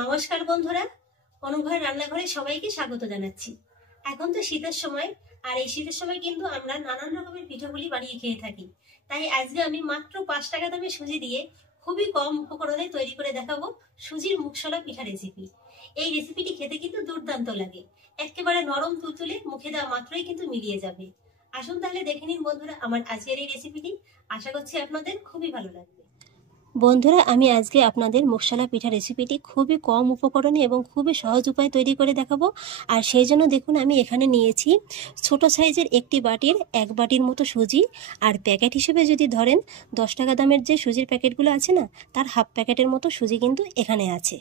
নমস্কার বন্ধুরা, অনুভয় রান্নাঘরে সবাইকে স্বাগত জানাচ্ছি। এখন তো শীতের সময়, আর এই শীতের সময় কিন্তু আমরা নানান রকমের পিঠাগুলি বানিয়ে খেয়ে থাকি। তাই আজকে আমি মাত্র 5 টাকা দামে সুজি দিয়ে খুবই কম উপকরণে তৈরি করে দেখাবো সুজির মুগশলা পিঠা রেসিপি। এই রেসিপিটি খেতে কিন্তু দুর্দান্ত লাগে, একেবারে নরম তুলতুলে, মুখে দেওয়া মাত্রই কিন্তু মিলিয়ে যাবে। আসুন তাহলে দেখে নিন বন্ধুরা আমার আজকের এই রেসিপিটি। আশা করছি আপনাদের খুবই ভালো লাগবে। বন্ধুরা, আমি আজকে আপনাদের মুগশলা পিঠা রেসিপিটি খুবই কম উপকরণে এবং খুবই সহজ উপায়ে তৈরি করে দেখাবো। আর সেই জন্য দেখুন আমি এখানে নিয়েছি ছোট সাইজের একটি বাটির 1 বাটির মতো সুজি। আর প্যাকেট হিসেবে যদি ধরেন 10 টাকা দামের যে সুজির প্যাকেটগুলো আছে না, তার হাফ প্যাকেটের মতো সুজি কিন্তু এখানে আছে।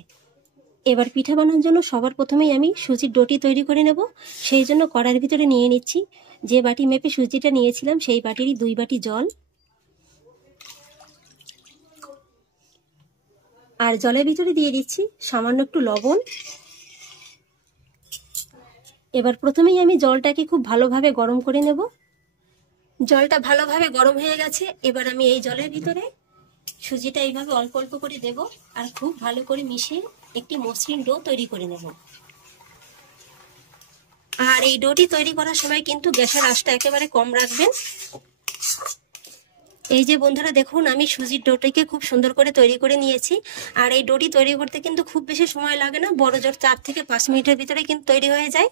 এবার পিঠা বানানোর জন্য সবার প্রথমেই আমি সুজির ডোটি তৈরি করে নেব। সেই জন্য কড়াইয়ের ভিতরে নিয়ে নিচ্ছি যে বাটি মেপে সুজিটা নিয়েছিলাম সেই বাটিরই 2 বাটি জল। আর জলের ভিতরে দিয়ে দিচ্ছি সামান্য একটু লবণ। এবার প্রথমেই আমি জলটাকে খুব ভালোভাবে গরম করে নেব। জলটা ভালোভাবে গরম হয়ে গেছে। এবার আমি এই জলের ভিতরে সুজিটা এইভাবে অল্প অল্প করে দেব আর খুব ভালো করে মিশিয়ে একটি মসৃণ ডো তৈরি করে নেব। আর এই ডোটি তৈরি করার সময় কিন্তু গ্যাসের আঁচটা একেবারে কম রাখবেন। এই যে বন্ধুরা দেখুন, আমি সুজির ডোটিকে খুব সুন্দর করে তৈরি করে নিয়েছি। আর এই ডোটি তৈরি করতে কিন্তু খুব বেশি সময় লাগে না, বড় জোর 4 থেকে 5 মিনিটের ভিতরে কিন্তু তৈরি হয়ে যায়।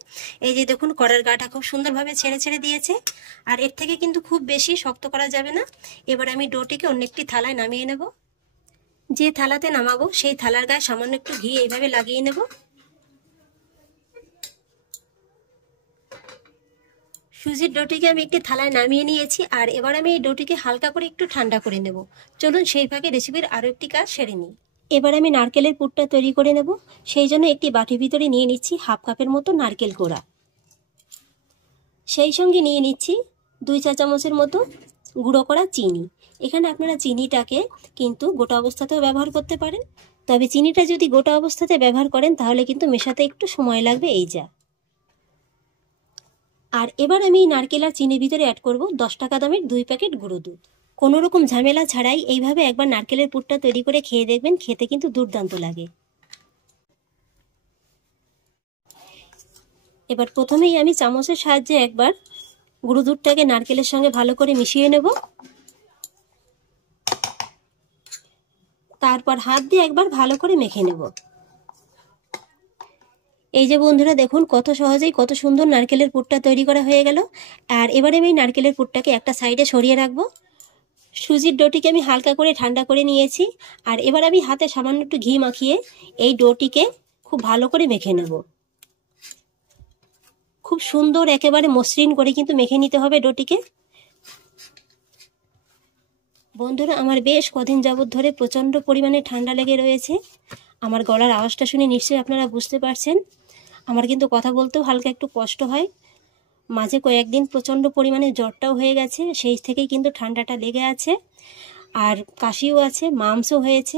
এই যে দেখুন, কড়ার গাটা খুব সুন্দরভাবে ছেড়ে ছেড়ে দিয়েছে। আর এর থেকে কিন্তু খুব বেশি শক্ত করা যাবে না। এবার আমি ডোটিকে অন্য একটি থালায় নামিয়ে নেব। যে থালাতে নামাবো সেই থালার গায়ে সামান্য একটু ঘি এইভাবে লাগিয়ে নেব। সুজির ডোটিকে আমি একটি থালায় নামিয়ে নিয়েছি। আর এবার আমি এই ডোটিকে হালকা করে একটু ঠান্ডা করে নেব। চলুন সেই ফাঁকে রেসিপির আরও একটি কাজ সেরে নিই। এবার আমি নারকেলের পুরটা তৈরি করে নেব। সেই জন্য একটি বাটির ভিতরে নিয়ে নিচ্ছি হাফ কাপের মতো নারকেল কোড়া। সেই সঙ্গে নিয়ে নিচ্ছি 2 চা চামচের মতো গুঁড়ো করা চিনি। এখানে আপনারা চিনিটাকে কিন্তু গোটা অবস্থাতেও ব্যবহার করতে পারেন, তবে চিনিটা যদি গোটা অবস্থাতে ব্যবহার করেন তাহলে কিন্তু মেশাতে একটু সময় লাগবে। এই যা। আর এবার আমি নারকেল আর চিনির ভিতরে অ্যাড করব 10 টাকা দামের 2 প্যাকেট গুঁড়ো দুধ। কোনো রকম ঝামেলা ছাড়াই এইভাবে একবার নারকেলের পুরটা তৈরি করে খেয়ে দেখবেন, খেতে কিন্তু দুর্দান্ত লাগে। এবার প্রথমেই আমি চামচের সাহায্যে একবার গুঁড়ো দুধটাকে নারকেলের সঙ্গে ভালো করে মিশিয়ে নেব। তারপর হাত দিয়ে একবার ভালো করে মেখে নেব। এই যে বন্ধুরা দেখুন, কত সহজেই কত সুন্দর নারকেলের পুরটা তৈরি করা হয়ে গেল। আর এবারে আমি নারকেলের পুরটাকে একটা সাইডে সরিয়ে রাখবো। সুজির ডোটিকে আমি হালকা করে ঠান্ডা করে নিয়েছি। আর এবার আমি হাতে সামান্য একটু ঘি মাখিয়ে এই ডোটিকে খুব ভালো করে মেখে নেব। খুব সুন্দর একেবারে মসৃণ করে কিন্তু মেখে নিতে হবে ডোটিকে। বন্ধুরা, আমার বেশ কদিন যাবত ধরে প্রচণ্ড পরিমাণে ঠান্ডা লেগে রয়েছে। আমার গলার আওয়াজটা শুনে নিশ্চয়ই আপনারা বুঝতে পারছেন। আমার কিন্তু কথা বলতেও হালকা একটু কষ্ট হয়। মাঝে কয়েকদিন প্রচণ্ড পরিমাণে জ্বরটাও হয়ে গেছে, সেই থেকেই কিন্তু ঠান্ডাটা লেগে আছে। আর কাশিও আছে, মামসও হয়েছে।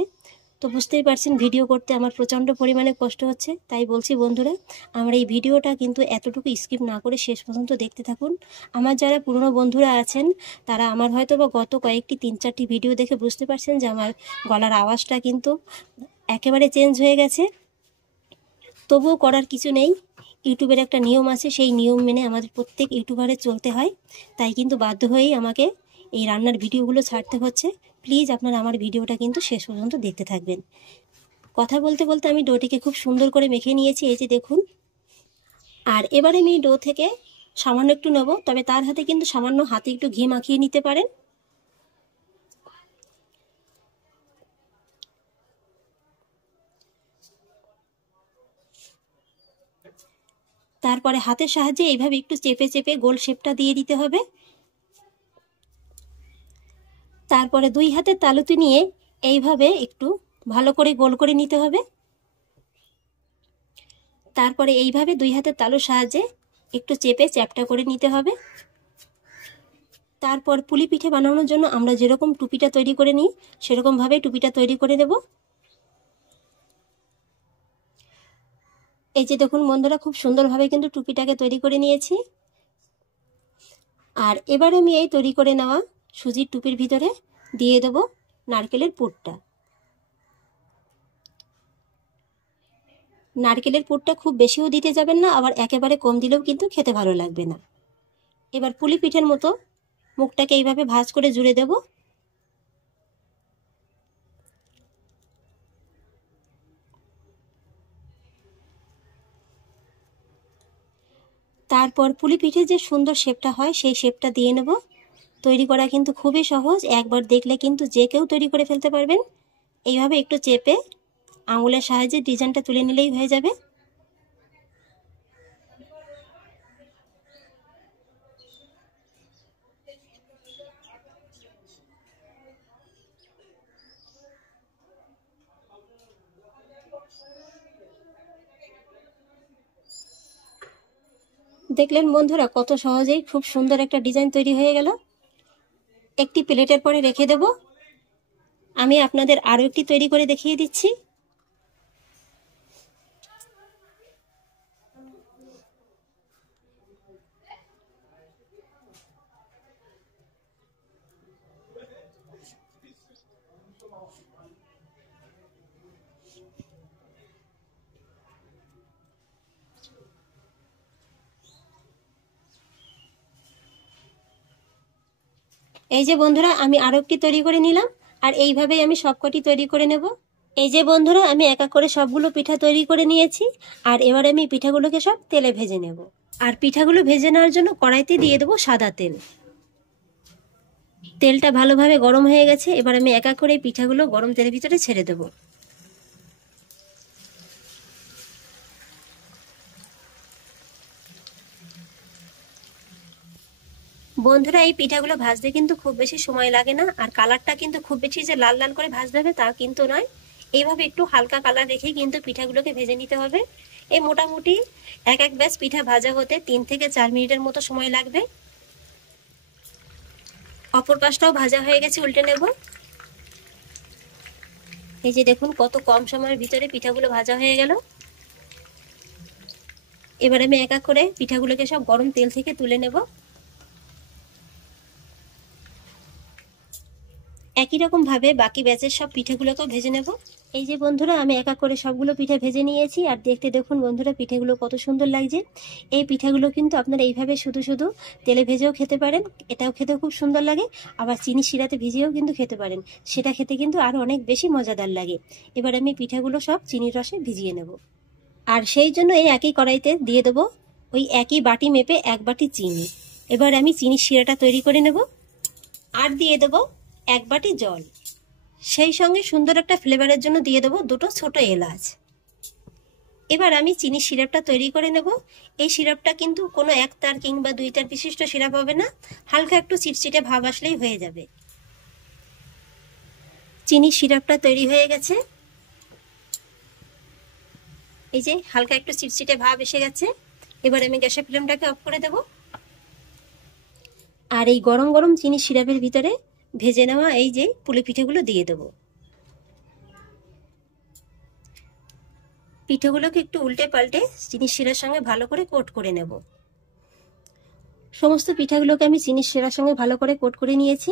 তো বুঝতেই পারছেন ভিডিও করতে আমার প্রচণ্ড পরিমাণে কষ্ট হচ্ছে। তাই বলছি বন্ধুরা, আমার এই ভিডিওটা কিন্তু এতটুকু স্কিপ না করে শেষ পর্যন্ত দেখতে থাকুন। আমার যারা পুরনো বন্ধুরা আছেন তারা আমার হয়তো বা গত কয়েকটি 3-4টি ভিডিও দেখে বুঝতে পারছেন যে আমার গলার আওয়াজটা কিন্তু একেবারে চেঞ্জ হয়ে গেছে। তবুও করার কিছু নেই, ইউটিউবের একটা নিয়ম আছে, সেই নিয়ম মেনে আমাদের প্রত্যেক ইউটিউবারের চলতে হয়। তাই কিন্তু বাধ্য হয়েই আমাকে এই রান্নার ভিডিওগুলো ছাড়তে হচ্ছে। প্লিজ আপনারা আমার ভিডিওটা কিন্তু শেষ পর্যন্ত দেখতে থাকবেন। কথা বলতে বলতে আমি ডোটিকে খুব সুন্দর করে মেখে নিয়েছি, এই যে দেখুন। আর এবারে আমি ডো থেকে সামান্য একটু নেব, তবে তার হাতে কিন্তু সামান্য হাতে একটু ঘি মাখিয়ে নিতে পারেন। তারপরে হাতের সাহায্যে এইভাবে একটু চেপে চেপে গোল শেপটা দিয়ে দিতে হবে। তারপরে 2 হাতের তালুতে নিয়ে এইভাবে একটু ভালো করে গোল করে নিতে হবে। তারপরে এইভাবে 2 হাতের তালুর সাহায্যে একটু চেপে চ্যাপটা করে নিতে হবে। তারপর পুলি পিঠে বানানোর জন্য আমরা যেরকম টুপিটা তৈরি করে নিই সেরকমভাবে টুপিটা তৈরি করে দেব। এই যে দেখুন বন্ধুরা, খুব সুন্দরভাবে কিন্তু টুপিটাকে তৈরি করে নিয়েছি। আর এবার আমি এই তৈরি করে নেওয়া সুজির টুপির ভিতরে দিয়ে দেব নারকেলের পুরটা। নারকেলের পুরটা খুব বেশিও দিতে যাবেন না, আবার একেবারে কম দিলেও কিন্তু খেতে ভালো লাগবে না। এবার পুলি পিঠের মতো মুখটাকে এইভাবে ভাঁজ করে জুড়ে দেব। তারপর পুলি পিঠে যে সুন্দর শেপটা হয় সেই শেপটা দিয়ে নেব। তৈরি করা কিন্তু খুবই সহজ, একবার দেখলে কিন্তু যে কেউ তৈরি করে ফেলতে পারবেন। এইভাবে একটু চেপে আঙুলের সাহায্যে ডিজাইনটা তুলে নিলেই হয়ে যাবে। দেখলেন বন্ধুরা, কত সহজেই খুব সুন্দর একটা ডিজাইন তৈরি হয়ে গেল। একটি প্লেটের পরে রেখে দেব। আমি আপনাদের আরও একটি তৈরি করে দেখিয়ে দিচ্ছি। এই যে বন্ধুরা, আমি আরও একটি তৈরি করে নিলাম, আর এইভাবেই আমি সবকটি তৈরি করে নেব। এই যে বন্ধুরা, আমি এক এক করে সবগুলো পিঠা তৈরি করে নিয়েছি, আর এবার আমি পিঠাগুলোকে সব তেলে ভেজে নেব। আর পিঠাগুলো ভেজে নেওয়ার জন্য কড়াইতে দিয়ে দেবো সাদা তেল। তেলটা ভালোভাবে গরম হয়ে গেছে, এবার আমি এক এক করে পিঠাগুলো গরম তেলের ভিতরে ছেড়ে দেবো। বন্ধুরা, এই পিঠাগুলো ভাজতে কিন্তু খুব বেশি সময় লাগে না, আর কালারটা কিন্তু খুব বেশি যে লাল লাল করে ভাজতে হবে তা কিন্তু নয়। এইভাবে একটু হালকা কালার রেখে কিন্তু পিঠাগুলোকে ভেজে নিতে হবে। এই মোটামুটি এক এক ব্যাচ পিঠা ভাজা হতে 3 থেকে 4 মিনিটের মতো সময় লাগবে। অপর পাশটাও ভাজা হয়ে গেছে, উল্টে নেব। এই যে দেখুন, কত কম সময়ের ভিতরে পিঠাগুলো ভাজা হয়ে গেল। এবার আমি এক এক করে পিঠাগুলোকে সব গরম তেল থেকে তুলে নেব। একই রকম ভাবে বাকি ব্যাচের সব পিঠেগুলোকেও ভেজে নেব। এই যে বন্ধুরা, আমি এক এক করে সবগুলো পিঠে ভেজে নিয়েছি, আর দেখতে দেখুন বন্ধুরা, পিঠেগুলো কত সুন্দর লাগছে। এই পিঠাগুলো কিন্তু আপনারা এইভাবে শুধু শুধু তেলে ভেজেও খেতে পারেন, এটাও খেতে খুব সুন্দর লাগে। আবার চিনি শিরাতে ভিজিয়েও কিন্তু খেতে পারেন, সেটা খেতে কিন্তু আরও অনেক বেশি মজাদার লাগে। এবার আমি পিঠাগুলো সব চিনির রসে ভিজিয়ে নেব, আর সেই জন্য এই একই কড়াইতে দিয়ে দেবো ওই একই বাটি মেপে 1 বাটি চিনি। এবার আমি চিনির শিরাটা তৈরি করে নেব, আর দিয়ে দেবো 1 বাটি জল। সেই সঙ্গে সুন্দর একটা ফ্লেভারের জন্য দিয়ে দেবো 2টো ছোট এলাচ। এবার আমি চিনির সিরাপটা তৈরি করে নেব। এই সিরাপটা কিন্তু কোনো 1 তার কিংবা 2 তার বিশিষ্ট সিরাপ হবে না, হালকা একটু চিটচিটে ভাব আসলেই হয়ে যাবে। চিনির সিরাপটা তৈরি হয়ে গেছে, এই যে হালকা একটু চিটচিটে ভাব এসে গেছে। এবার আমি গ্যাসের ফ্লেমটাকে অফ করে দেব, আর এই গরম গরম চিনির সিরাপের ভিতরে ভেজে নেওয়া এই যে পুলি পিঠেগুলো দিয়ে দেব। পিঠেগুলোকে একটু উল্টে পাল্টে চিনির শিরার সঙ্গে ভালো করে কোট করে নেব। সমস্ত পিঠাগুলোকে আমি চিনির শিরার সঙ্গে ভালো করে কোট করে নিয়েছি।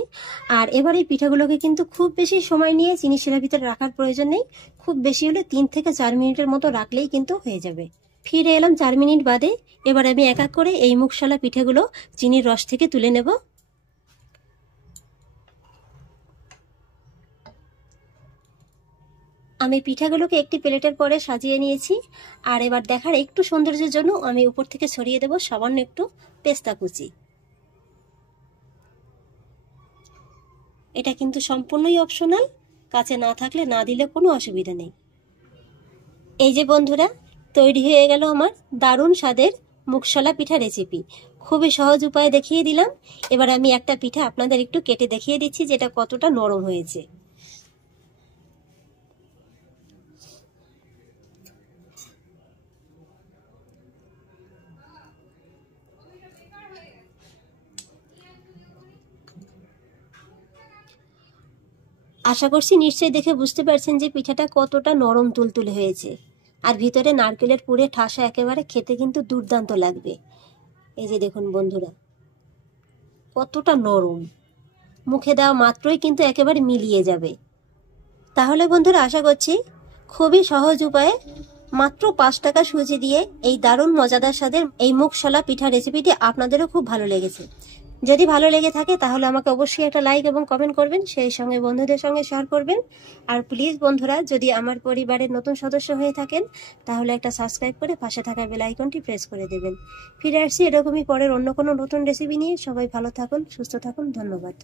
আর এবার এই পিঠাগুলোকে কিন্তু খুব বেশি সময় নিয়ে চিনির শিরার ভিতরে রাখার প্রয়োজন নেই, খুব বেশি হলে 3 থেকে 4 মিনিটের মতো রাখলেই কিন্তু হয়ে যাবে। ফিরে এলাম 4 মিনিট বাদে। এবার আমি এক এক করে এই মুখশালা পিঠেগুলো চিনির রস থেকে তুলে নেব। আমি পিঠাগুলোকে একটি প্লেটের পরে সাজিয়ে নিয়েছি, আর এবার দেখার একটু সৌন্দর্যের জন্য আমি উপর থেকে ছড়িয়ে দেব সামান্য একটু পেস্তা কুচি। এটা কিন্তু সম্পূর্ণই অপশনাল, কাছে না থাকলে না দিলে কোনো অসুবিধা নেই। এই যে বন্ধুরা, তৈরি হয়ে গেল আমার দারুণ স্বাদের মুখশালা পিঠা রেসিপি। খুবই সহজ উপায়ে দেখিয়ে দিলাম। এবার আমি একটা পিঠা আপনাদের একটু কেটে দেখিয়ে দিচ্ছি যেটা কতটা নরম হয়েছে। আশা করছি নিশ্চয়ই দেখে বুঝতে পারছেন যে পিঠাটা কতটা নরম তুলতুলে হয়েছে, আর ভিতরে নারকেলের পুরে ঠাসা, একেবারে খেতে কিন্তু দুর্দান্ত লাগবে। এই যে দেখুন বন্ধুরা, কতটা নরম, মুখে দেওয়া মাত্রই কিন্তু একেবারে মিলিয়ে যাবে। তাহলে বন্ধুরা, আশা করছি খুবই সহজ উপায়ে মাত্র 5 টাকা সুজি দিয়ে এই দারুণ মজাদার স্বাদের এই মুগশলা পিঠা রেসিপিটি আপনাদেরও খুব ভালো লেগেছে। যদি ভালো লেগে থাকে তাহলে আমাকে অবশ্যই একটা লাইক এবং কমেন্ট করবেন, সেই সঙ্গে বন্ধুদের সঙ্গে শেয়ার করবেন। আর প্লিজ বন্ধুরা, যদি আমার পরিবারের নতুন সদস্য হয়ে থাকেন তাহলে একটা সাবস্ক্রাইব করে পাশে থাকা বেল আইকনটি প্রেস করে দেবেন। ফিরে আসছি এরকমই পরের অন্য কোনো নতুন রেসিপি নিয়ে। সবাই ভালো থাকুন, সুস্থ থাকুন, ধন্যবাদ।